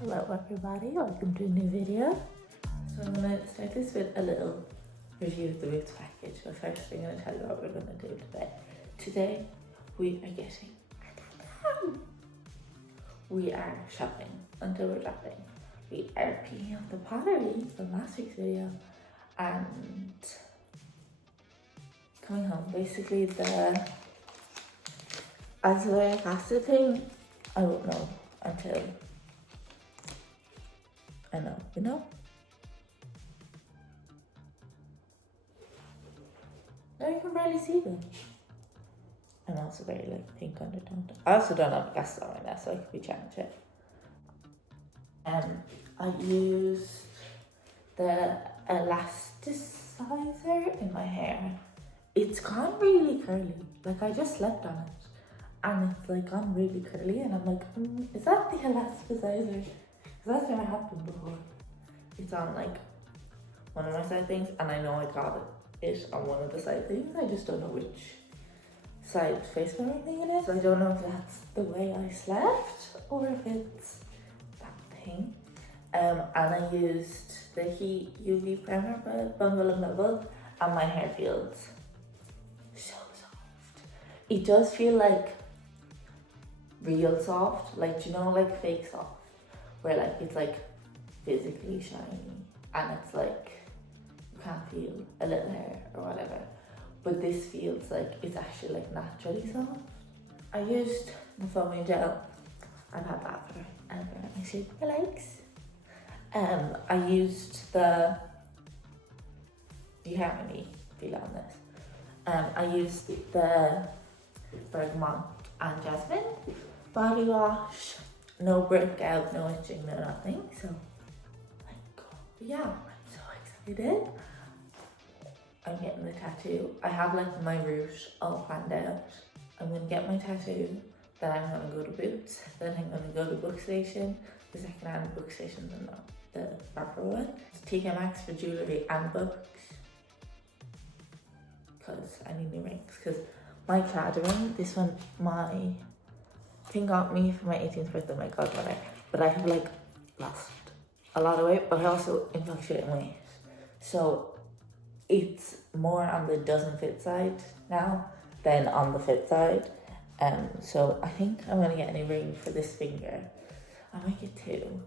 Hello everybody, welcome to a new video. So I'm going to start this with a little review of the Boots package, but first I'm going to tell you what we're going to do today. Today we are getting, we are shopping until we're dropping. We are picking up the Pottery from last week's video and coming home. Basically the azelaic acid thing, I won't know until I know, you know? Now you can barely see them. I'm also very like pink undertone. I also don't have glasses on right now, so I could be chatting shit. I used the elasticizer in my hair. It's gone really curly. Like I just slept on it and it's like gone really curly and I'm like, is that the elasticizer? Because that's never happened before. It's on like one of my side things and I know I got it on one of the side things. I just don't know which side face mirror thing it is. So I don't know if that's the way I slept or if it's that thing. And I used the Heat UV primer by Bumble and Bubble and my hair feels so soft. It does feel like real soft, like, do you know, like fake soft, where like it's like physically shiny and it's like you can't feel a little hair or whatever, but this feels like it's actually like naturally soft. I used the foaming gel. I've had that forever and I shaved my legs. I used the, you can't really feel on this. I used the bergamot and jasmine body wash. No breakout, no itching, no nothing. So, like, yeah, I'm so excited. I'm getting the tattoo. I have like my route all planned out. I'm gonna get my tattoo, then I'm gonna go to Boots, then I'm gonna go to Bookstation. The second-hand Bookstations and not the proper one. It's TK Maxx for jewellery and books. Because I need new rings. Because my clad ring, this one, my thing got me for my 18th birthday, my godmother. But I have like lost a lot of weight, but I also fluctuate in weight. So it's more on the doesn't fit side now than on the fit side. So I think I'm gonna get a new ring for this finger. I might get two,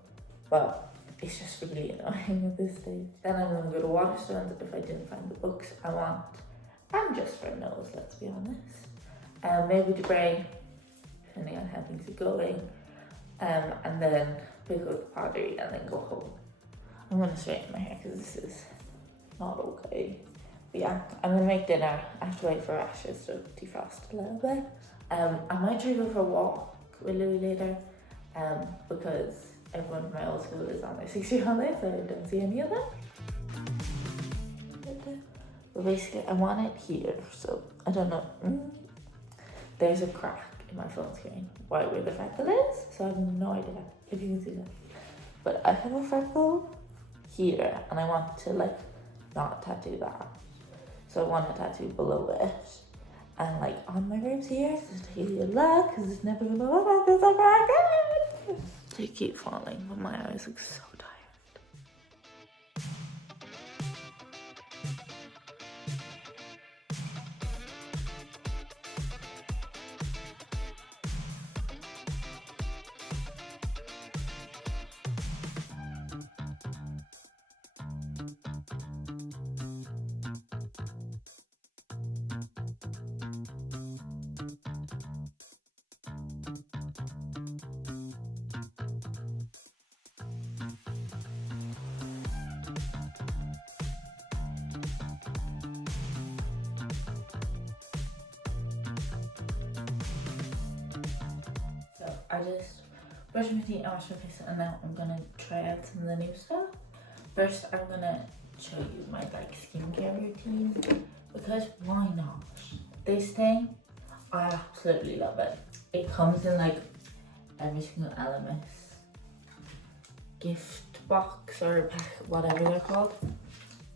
but it's just really annoying at this stage. Then I'm gonna go to Waterstones if I didn't find the books I want. And just for a nose, let's be honest. Maybe debrief, depending on how things are going. And then pick up the Pottery and then go home. I'm gonna straighten my hair because this is not okay. But yeah, I'm gonna make dinner. I have to wait for ashes to defrost a little bit. I might try to go for a walk with Louis later. Because everyone from my old school is on their 6-year holiday, so I don't see any of them. But basically, I want it here, so I don't know. There's a crack in my phone screen right where the freckle is, so I have no idea if you can see that. But I have a freckle here, and I want to like not tattoo that. So I want to tattoo below it. And like on my ribs here, just to give you luck, because it's never gonna look like this ever again. They keep falling, but my eyes look so tired. I just brushed my teeth and washed my face, and now I'm gonna try out some of the new stuff. First, I'm gonna show you my like skincare routine because why not? This thing, I absolutely love it. It comes in like every single element gift box or pack, whatever they're called.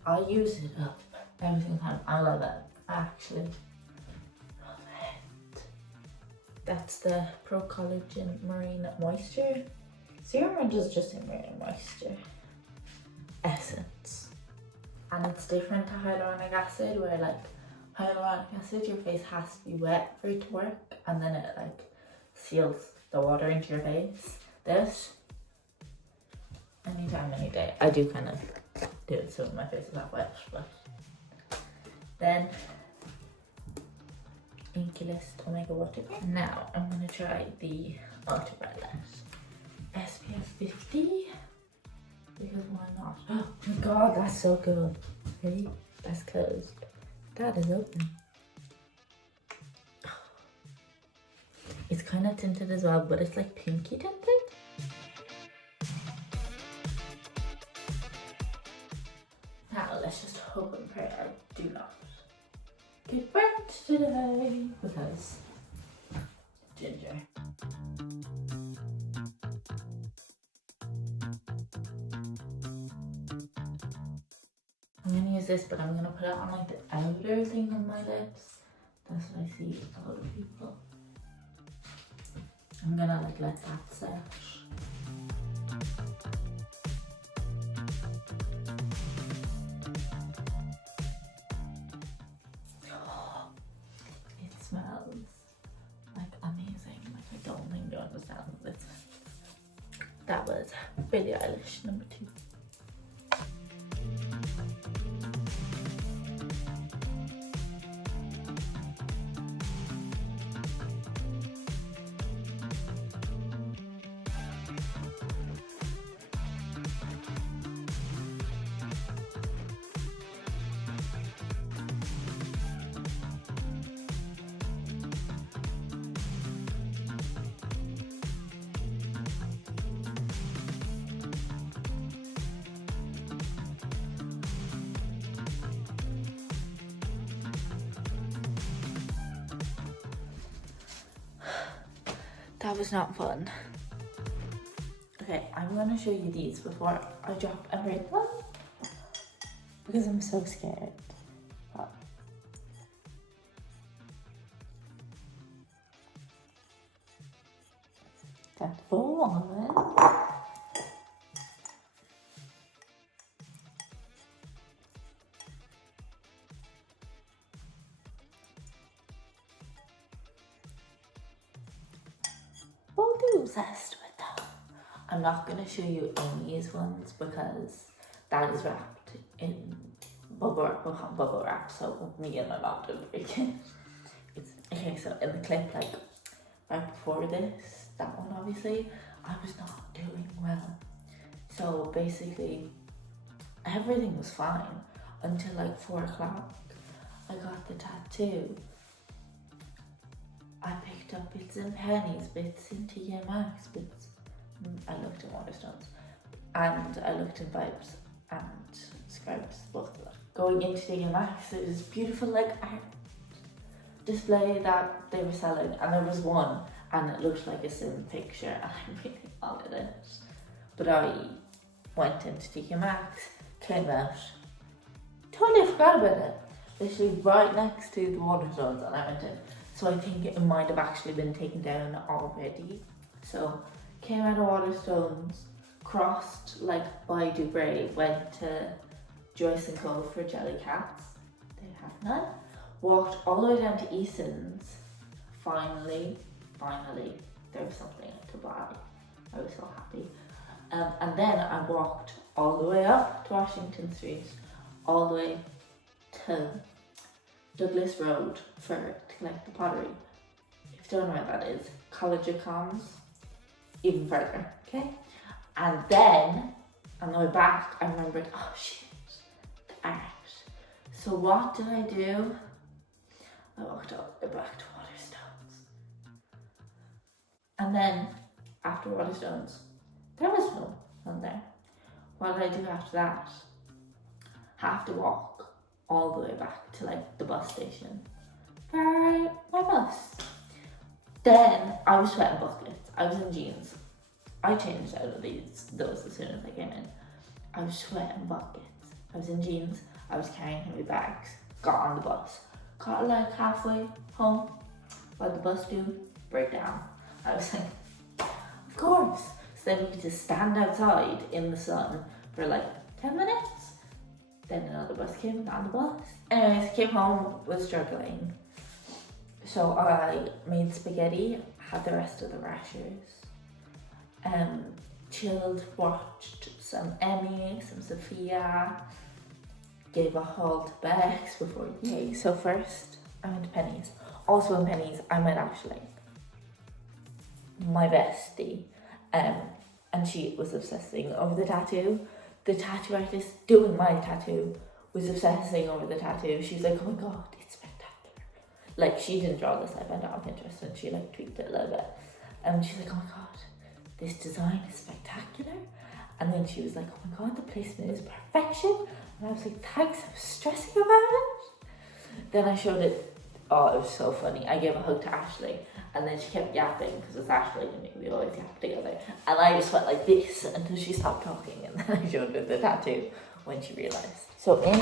I use it up every single time. I love it. I actually love it. That's the Pro Collagen Marine Moisture Serum is just a mere moisture essence. And it's different to hyaluronic acid, where like hyaluronic acid, your face has to be wet for it to work, and then it like seals the water into your face. This, anytime, any day. I do kind of do it so my face is not wet, but then Inculist Omega Water. Now I'm gonna try the ultraviolet SPF 50, because why not? Oh my god, that's so good. Ready? That's closed. That is open. It's kind of tinted as well, but it's like pinky tinted. Now let's just hope and pray I do not get burnt today, because ginger. I'm gonna use this, but I'm gonna put it on like the outer thing on my lips. That's what I see a lot of people. I'm gonna like let that set. Oh, it smells like amazing. Like I don't think you understand this. That was Billie Eilish number 2. That was not fun. Okay, I'm gonna show you these before I drop a red one, because I'm so scared. But got the full one. Obsessed with them. I'm not going to show you Amy's ones because that is wrapped in bubble wrap, so me and my mom don't break it. It's okay. So in the clip, like right before this, that one obviously, I was not doing well. So basically, everything was fine until like 4 o'clock. I got the tattoo. I picked up bits and pennies, bits in TK Maxx, bits. I looked in Waterstones, and I looked in Vibes and Scrubs, both of them. Going into TK Maxx, there was beautiful like art display that they were selling, and there was one, and it looked like a sim picture, and I really wanted it. But I went into TK Maxx, came out, totally forgot about it. Literally right next to the Waterstones, and I went in. So I think it might have actually been taken down already. So came out of Waterstones, crossed like by Dubray, went to Joyce and Co for jelly cats. They have none. Walked all the way down to Eason's. Finally, there was something to buy. I was so happy. And then I walked all the way up to Washington Street, all the way to Douglas Road to collect the pottery. If you don't know where that is, College of Comms, even further, okay? And then, on the way back, I remembered, oh shit, the art. So what did I do? I walked all the way back to Waterstones. And then, after Waterstones, there was no one there. What did I do after that? Have to walk all the way back to like the bus station for my bus. Then I was sweating buckets. I was in jeans. I changed out of those as soon as I came in. I was sweating buckets. I was in jeans. I was carrying heavy bags. Got on the bus. Got like halfway home. What did the bus do? Break down. I was like, of course. So then we could just stand outside in the sun for like 10 minutes. Then another bus came on the bus. Anyways, came home, was struggling. So I made spaghetti, had the rest of the rashers. Chilled, watched some Emmy, some Sophia. Gave a haul to Bex before. Okay, so first I went to Penny's. Also in Penny's, I met Ashley, my bestie. And she was obsessing over the tattoo. The tattoo artist doing my tattoo was obsessing over the tattoo. She's like, oh my god, it's spectacular. Like, she didn't draw this, I found it on Pinterest, and she like tweaked it a little bit. And she's like, oh my god, this design is spectacular. And then she was like, oh my god, the placement is perfection. And I was like, thanks, I was stressing about it. Then I showed it. Oh, it was so funny. I gave a hug to Ashley, and then she kept yapping because it's Ashley and me. We always yap together. And I just went like this until she stopped talking, and then I showed her the tattoo when she realised. So in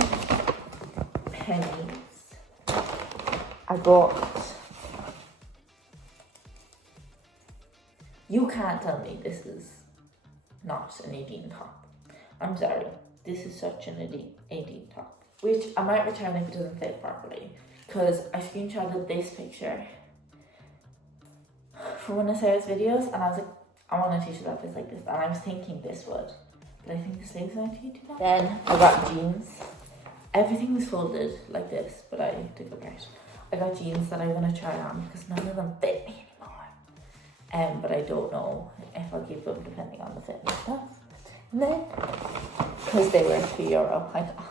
Penny's, I bought. You can't tell me this is not an 18 top. I'm sorry. This is such an 18 top. Which I might return if it doesn't fit properly. Because I screenshotted this picture from one of Sarah's videos, and I was like, I want a t-shirt that fits like this. And I was thinking this would. But I think the sleeves are too long. Then I got jeans. Everything was folded like this, but I took it apart. I got jeans that I'm going to try on because none of them fit me anymore. But I don't know if I'll keep them depending on the fit and stuff. And then, because they were €3, I got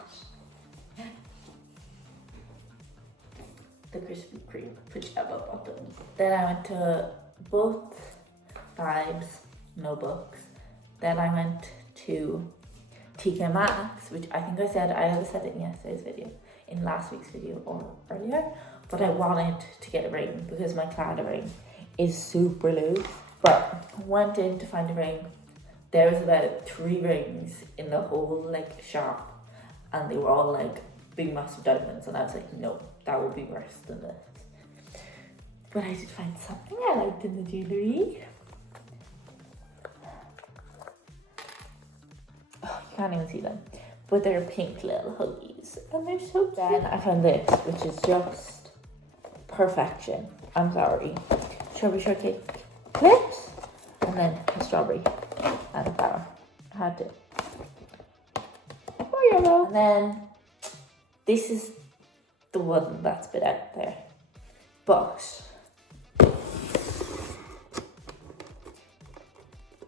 the Krispy Kreme pajama bottoms. Then I went to both Vibes, no books. Then I went to TK Maxx, which I think I said, I either said it in yesterday's video, in last week's video or earlier, but I wanted to get a ring because my Clara ring is super loose. But went in to find a ring. There was about 3 rings in the whole like shop, and they were all like big massive diamonds, and I was like, no, that would be worse than this. But I did find something I liked in the jewellery. Oh, you can't even see them, but they're pink little hoodies, and they're so cute. Then I found this, which is just perfection. I'm sorry. Strawberry shortcake clips, and then a strawberry and a flower. I had to. Oh, and then this is the one that's been out there, but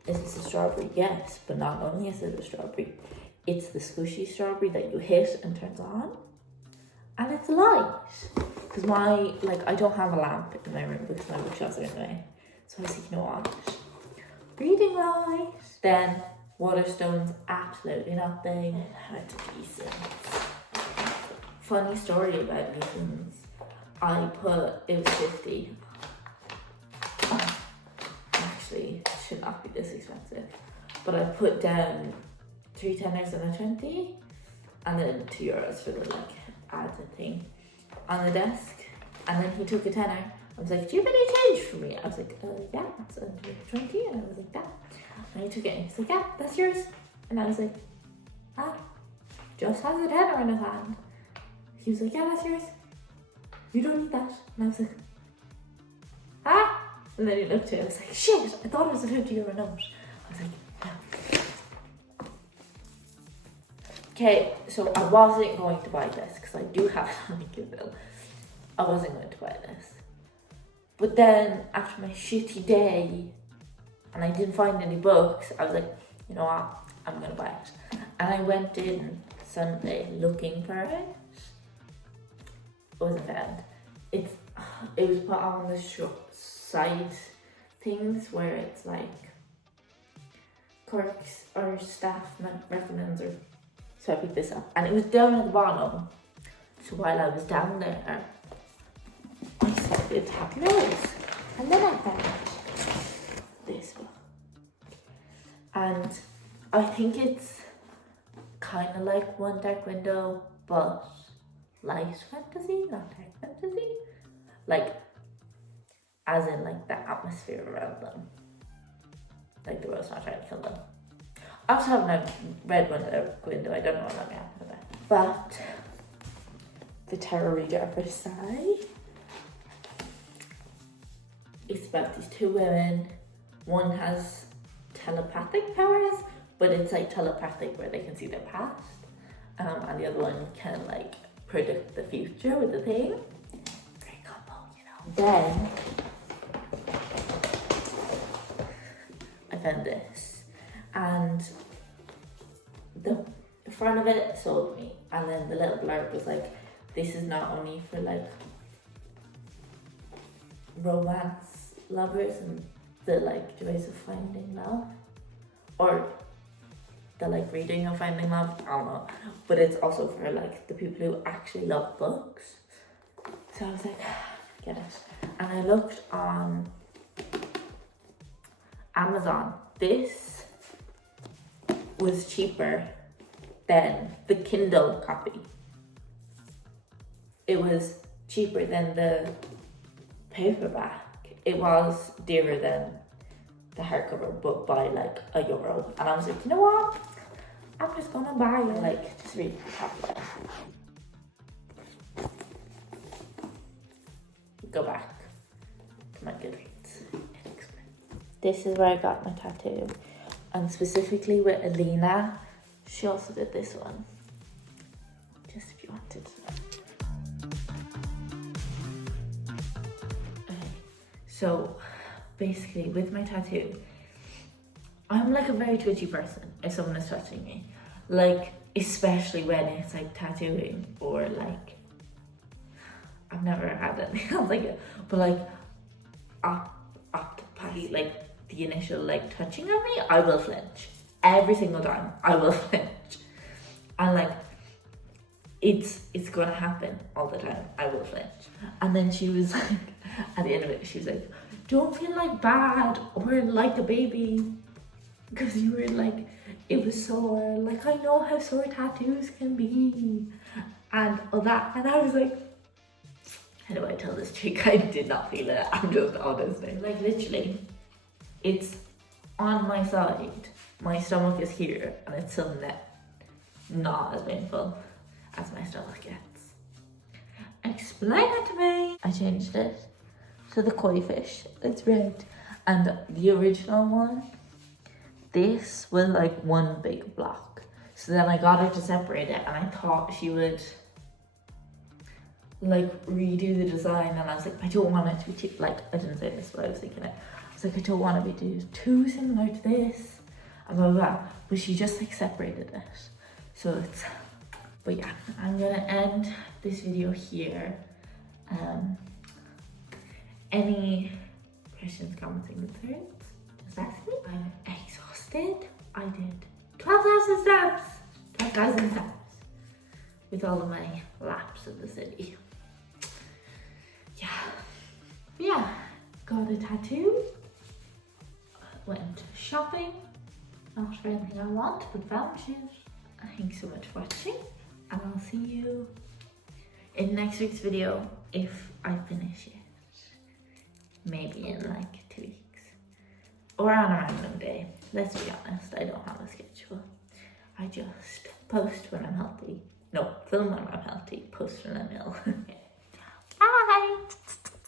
is this a strawberry? Yes, but not only is it a strawberry, it's the squishy strawberry that you hit and turns on, and it's light. Because I don't have a lamp in my room because my bookshelves are in the way, so I was like, you know what? Reading light. Then Waterstones, absolutely nothing. I went to Eason's. Funny story about Eason's. It was 50. Actually, it should not be this expensive. But I put down 3 tenors and a 20, and then €2 for the ads and thing on the desk. And then he took a tenner. I was like, do you have any change for me? I was like, yeah, it's a 20. And I was like, yeah. And he took it and he's like, yeah, that's yours. And I was like, just has a tenner in his hand. He was like, yeah, that's yours. You don't need that. And I was like, and then he looked at it. I was like, shit, I thought it was a €50 note. I was like, no. Okay, so I wasn't going to buy this because I do have it on my Kindle. I wasn't going to buy this. But then after my shitty day and I didn't find any books, I was like, you know what, I'm going to buy it. And I went in Sunday looking for it. It wasn't found. It was put on the side things where it's like Cork's or staff recommends her. So I picked this up and it was down at the bottom. So while I was down there, I decided to have notes. And then I found this book. And I think it's kind of like One Dark Window, but light fantasy, not dark fantasy. Like, as in like the atmosphere around them. like the world's not trying to kill them. I also have a red window. I don't know what I'm talking about. But the tarot reader at Versailles. It's about these two women. One has telepathic powers, but it's like telepathic where they can see their past. And the other one can like predict the future with the thing. Great combo, you know. Then I found this, and the front of it sold me, and then the little blurb was like, this is not only for like romance lovers and the like joys of finding love, or the like reading of finding love, I don't know, but it's also for like the people who actually love books. So I was like, get it. And I looked on Amazon. This was cheaper than the Kindle copy. It was cheaper than the paperback. It was dearer than the hardcover, but by like €1. And I was like, you know what? I'm just gonna buy it. Like, just read the top. Go back to my Goodreads. This is where I got my tattoo. And specifically with Alina, she also did this one. Just if you wanted to know. So basically with my tattoo, I'm like a very twitchy person if someone is touching me. Like, especially when it's like tattooing or like, I've never had anything else like it, but like octopi, like the initial like touching of me, I will flinch. Every single time I will flinch. And like, it's gonna happen all the time. I will flinch. And then she was like, at the end of it, she was like, don't feel like bad or like a baby because you were like, it was sore. Like, I know how sore tattoos can be and all that. And I was like, how do I tell this chick I did not feel it? I'm just honest. Like, literally, it's on my side. My stomach is here and it's still not as painful as my stomach gets. Explain it to me. I changed it to the koi fish. It's red. And the original one, this was like one big block. So then I got her to separate it, and I thought she would like redo the design, and I was like, I don't want it to be too, like, I didn't say this, but I was thinking it. I was like, I don't want to be too similar to this, and blah, blah, blah. But she just like separated it. So it's, but yeah, I'm gonna end this video here. Any questions, comments, and concerns, just ask me. I'm exhausted. I did 12,000 steps. 12,000 steps with all of my laps in the city. Yeah, got a tattoo. Went shopping. Not for anything I want, but found shit. Thanks so much for watching, and I'll see you in next week's video if I finish it. Maybe in like 2 weeks. Or on a random day. Let's be honest, I don't have a schedule. I just post when I'm healthy. No, film when I'm healthy, post when I'm ill. Bye!